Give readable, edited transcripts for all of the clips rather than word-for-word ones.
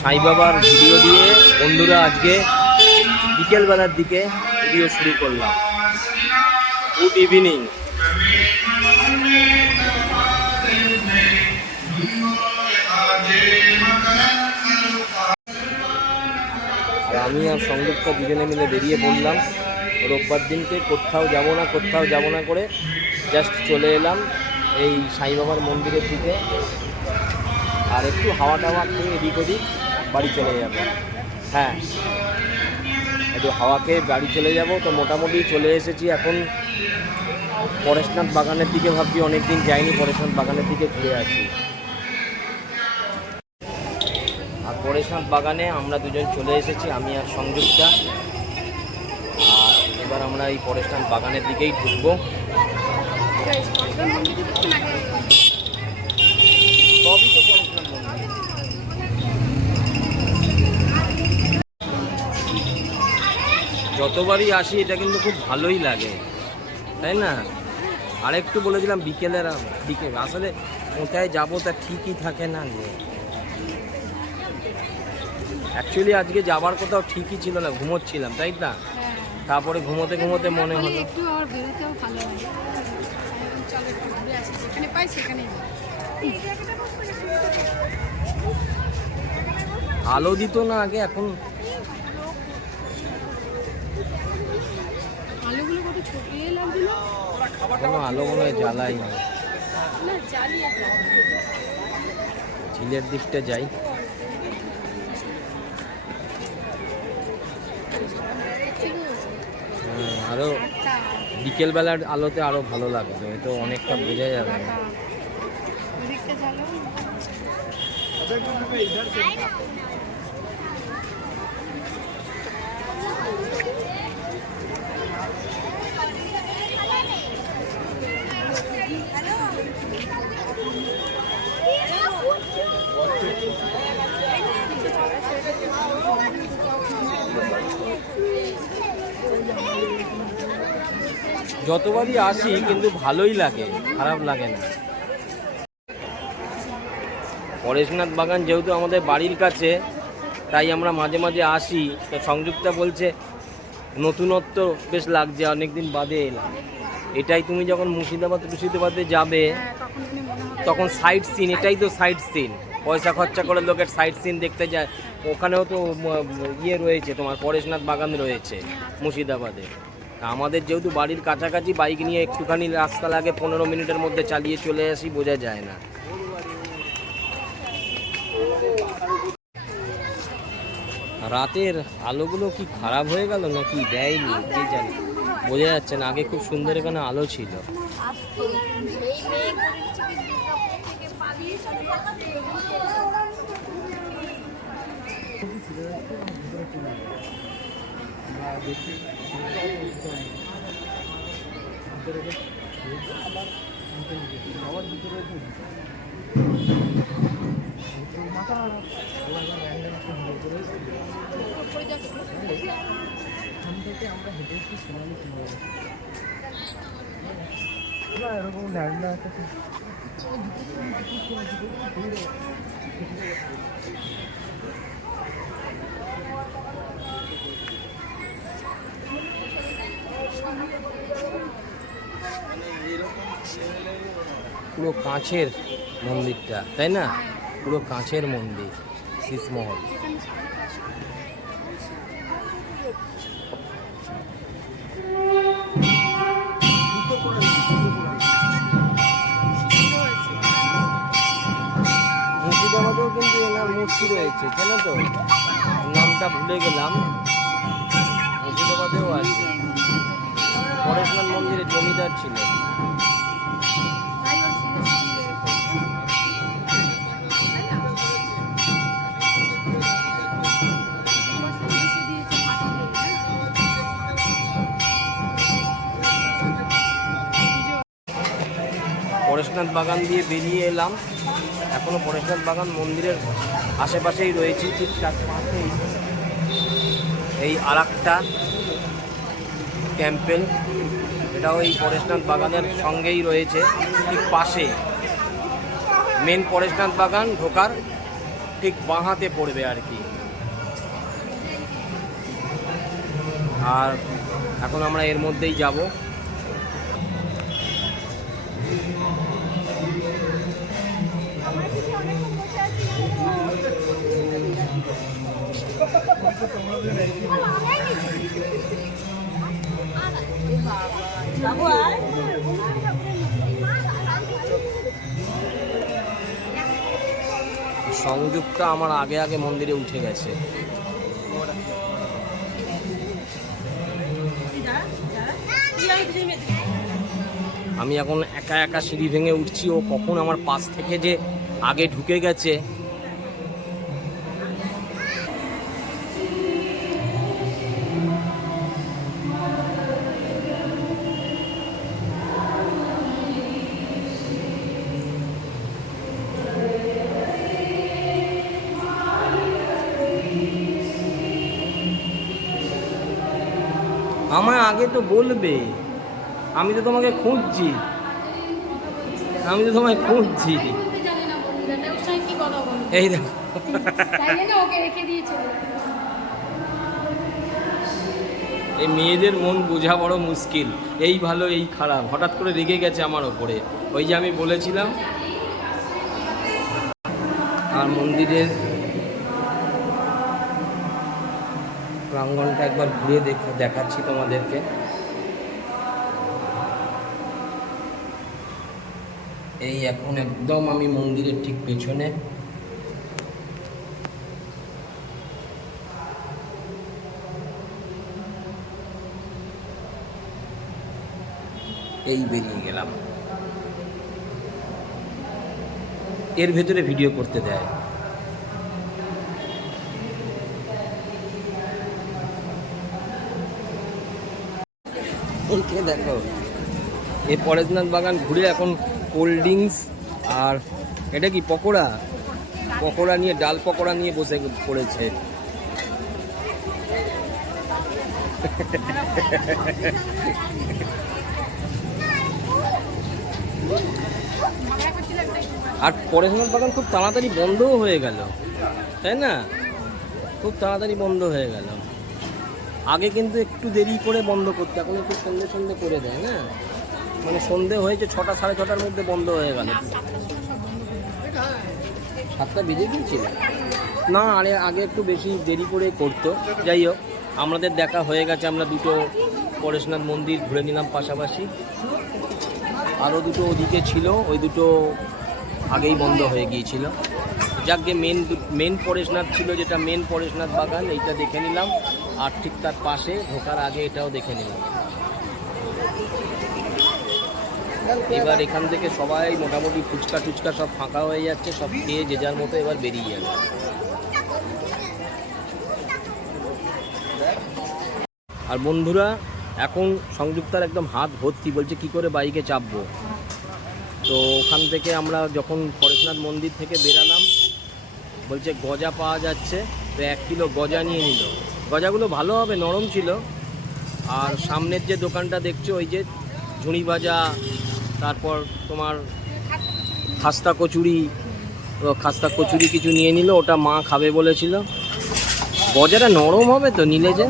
সাই বাবার ভিডিও দিয়ে বন্ধুরা আজকে বিকেলবেলার দিকে ভিডিও শুরু করলাম। Good evening. আর আমি আর সংযুক্তা দুজনে মিলে বেরিয়ে পড়লাম রোববার দিনকে। কোথাও যাব না করে জাস্ট চলে এলাম এই সাই বাবার মন্দিরের দিকে। আর একটু হাওয়া টাওয়া খেয়ে এদিক ওদিক বাড়ি চলে যাব। হ্যাঁ, একটু হাওয়া খেয়ে বাড়ি চলে যাব। তো মোটামুটি চলে এসেছি এখন পরেশনাথ বাগানের দিকে। ভাবছি অনেকদিন যাইনি, পরেশনাথ বাগানের দিকে ঘুরে আসি। আর পরেশনাথ বাগানে আমরা দুজন চলে এসেছি, আমি আর সংযুক্তা। আর এবার আমরা এই পরেশনাথ বাগানের দিকেই ঢুকবো। সবই তো পরেশনাথ মন্দির। যতবারই আসি এটা কিন্তু খুব ভালোই লাগে, তাই না? আরেকটু বলেছিলাম বিকেল আসলে কোথায় যাবো তা ঠিকই থাকে না। অ্যাকচুয়ালি আজকে যাবার কোথাও ঠিকই ছিল না, ঘুমোচ্ছিলাম, তাই না? তারপরে ঘুমোতে ঘুমোতে মনে হলো আলো দিত না আগে, এখন কোনো আলো মনে হয় জ্বালাই না। ঝিলের দিকটা যাই। আরো বিকেলবেলার আলোতে আরো ভালো লাগবে, তো অনেকটা বোঝা যাবে। যতবারই আসি কিন্তু ভালোই লাগে, খারাপ লাগে না। পরেশনাথ বাগান যেহেতু আমাদের বাড়ির কাছে, তাই আমরা মাঝে মাঝে আসি। তো সংযুক্তা বলছে নতুনত্ব বেশ লাগছে, অনেকদিন বাদে এলাম। এটাই তুমি যখন মুর্শিদাবাদে যাবে তখন সাইট সিন, এটাই তো সাইট সিন। পয়সা খরচা করে লোকের সাইট সিন দেখতে যায়। ওখানেও তো রয়েছে, তোমার পরেশনাথ বাগান রয়েছে মুর্শিদাবাদে। আমাদের যেহেতু বাড়ির কাছাকাছি, বাইক নিয়ে একটুখানি রাস্তা লাগে, 15 মিনিটের মধ্যে চালিয়ে চলে আসি, বোঝা যায় না। রাতের আলোগুলো কি খারাপ হয়ে গেল নাকি দেয়নি কে জানে, বোঝা যাচ্ছে না। আগে খুব সুন্দর এখানে আলো ছিল। পুরো কাঁচের মন্দিরটা, তাই না? পুরো কাঁচের মন্দির, শীষমহল। মুর্শিদাবাদেও কিন্তু এনার মূর্তি রয়েছে, জানো তো? নামটা ভুলে গেলাম। মুর্শিদাবাদেও আছে। পরেশনাথ মন্দিরের জমিদার ছিলেন। পরেশনাথ বাগান দিয়ে বেরিয়ে এলাম। এখনো পরেশনাথ বাগান মন্দিরের আশেপাশেই রয়েছি, ঠিক তার পাশেই এই আরেকটা টেম্পল, এটাও এই পরেশনাথ বাগানের সঙ্গেই রয়েছে, ঠিক পাশে। মেন পরেশনাথ বাগান ঢোকার ঠিক বাঁ হাতে পড়বে আর কি। আর এখন আমরা এর মধ্যেই যাব। সংযুক্তা আমার আগে আগে মন্দিরে উঠে গেছে। আমি এখন একা একা সিঁড়ি ভেঙে উঠছি, ও কখন আমার পাশ থেকে যে আগে ঢুকে গেছে। আমায় আগে তো বলবে, আমি তো তোমাকে খুঁজছি, আমি তো তোমায় খুঁজছি। এই দেখো, এই মেয়েদের মন বোঝা বড় মুশকিল। এই ভালো এই খারাপ, হঠাৎ করে রেগে গেছে আমার ওপরে, ওই যে আমি বলেছিলাম। আর মন্দিরের প্রাঙ্গণটা একবার ঘুরে দেখাচ্ছি তোমাদেরকে। এই এখন একদম আমি মন্দিরের ঠিক পেছনে। এই বেরিয়ে গেলাম, এর ভেতরে ভিডিও করতে দেয়। দেখো এই পরেশনাথ বাগান ঘুরে এখন কোল্ড ড্রিঙ্কস আর এটা কি পকোড়া, পকোড়া নিয়ে, ডাল পকোড়া নিয়ে বসে পড়েছে। আর পরেশনাথ বাগান খুব তাড়াতাড়ি বন্ধও হয়ে গেল, তাই না? খুব তাড়াতাড়ি বন্ধ হয়ে গেল। আগে কিন্তু একটু দেরি করে বন্ধ করতে, এখন একটু সন্ধে সন্ধে করে দেয় না, মানে সন্ধে হয়েছে 6টা সাড়ে 6টার মধ্যে বন্ধ হয়ে গেল। 7টা বেজে গিয়েছিল না, আরে আগে একটু বেশি দেরি করে করতো। যাই হোক, আমাদের দেখা হয়ে গেছে, আমরা দুটো পরেশনাথ মন্দির ঘুরে নিলাম পাশাপাশি। আরও দুটো ওদিকে ছিল, ওই দুটো আগেই বন্ধ হয়ে গিয়েছিল। যাক, যে মেন পরেশনাথ ছিল, যেটা মেন পরেশনাথ বাগান, এইটা দেখে নিলাম। আর ঠিক তার পাশে ঢোকার আগে এটাও দেখে নিলাম। এবার এখান থেকে সবাই মোটামুটি ফুচকা টুচকা সব ফাঁকা হয়ে যাচ্ছে, সব খেয়ে যে যার মতো এবার বেরিয়ে যাবে। আর বন্ধুরা, এখন সংযুক্তার একদম হাত ভর্তি, বলছে কি করে বাইকে চাপবো। তো ওখান থেকে আমরা যখন পরেশনাথ মন্দির থেকে বেরালাম, বলছে গজা পাওয়া যাচ্ছে, তো 1 কিলো গজা নিয়ে নিল। গজাগুলো ভালো হবে, নরম ছিল। আর সামনের যে দোকানটা দেখছো, ওই যে ঝুড়ি ভাজা, তারপর তোমার খাস্তা কচুরি কিছু নিয়ে নিল, ওটা মা খাবে বলেছিল। গজাটা নরম হবে তো নিলে যে।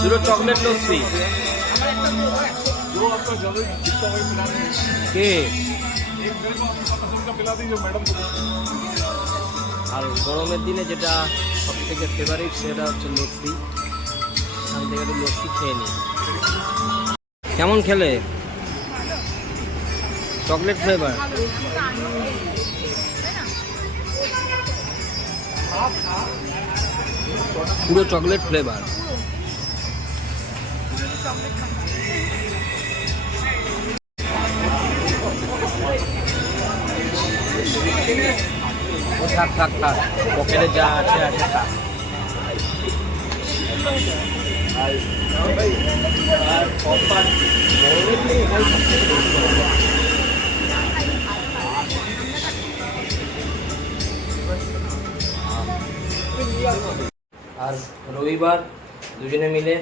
দুটো চকলেট লস্যি কে, আর গরমের দিনে যেটা সব থেকে ফেভারিট সেটা হচ্ছে লস্যি। এখান থেকে একটু লস্যি খেয়ে নিই। কেমন খেলে? চকলেট ফ্লেভার, পুরো চকলেট ফ্লেভার। থাক থাক থাক, পকেটে যা আছে আছে থাক। আর রবিবার দুজনে মিলে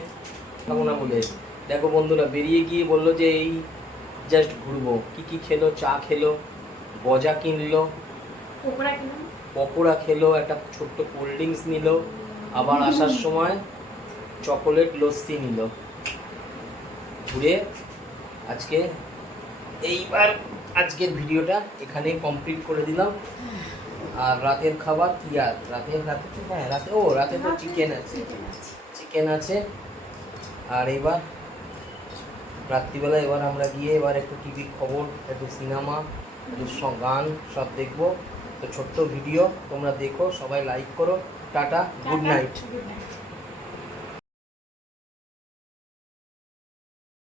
খাবো না বলে, দেখো বন্ধুরা বেরিয়ে গিয়ে বললো যে এই জাস্ট ঘুরবো। কি কি খেলো? চা খেলো, গজা কিনলো, পকোড়া কিনলাম। পকোড়া খেলো, একটা ছোট্ট কোল্ড ড্রিঙ্কস নিল, আবার আসার সময় চকোলেট লস্যি নিল। ঘুরে আজকে এইবার আজকের ভিডিওটা এখানে কমপ্লিট করে দিলাম। আর রাতের খাবার কি? আর রাতে রাতে তো চিকেন আছে, চিকেন আছে। আর এবার রাত্রিবেলা এবার আমরা গিয়ে এবার একটু টিভির খবর, একটু সিনেমা, একটু গান সব দেখবো। তো ছোট্ট ভিডিও তোমরা দেখো, সবাই লাইক করো। Tata, good night.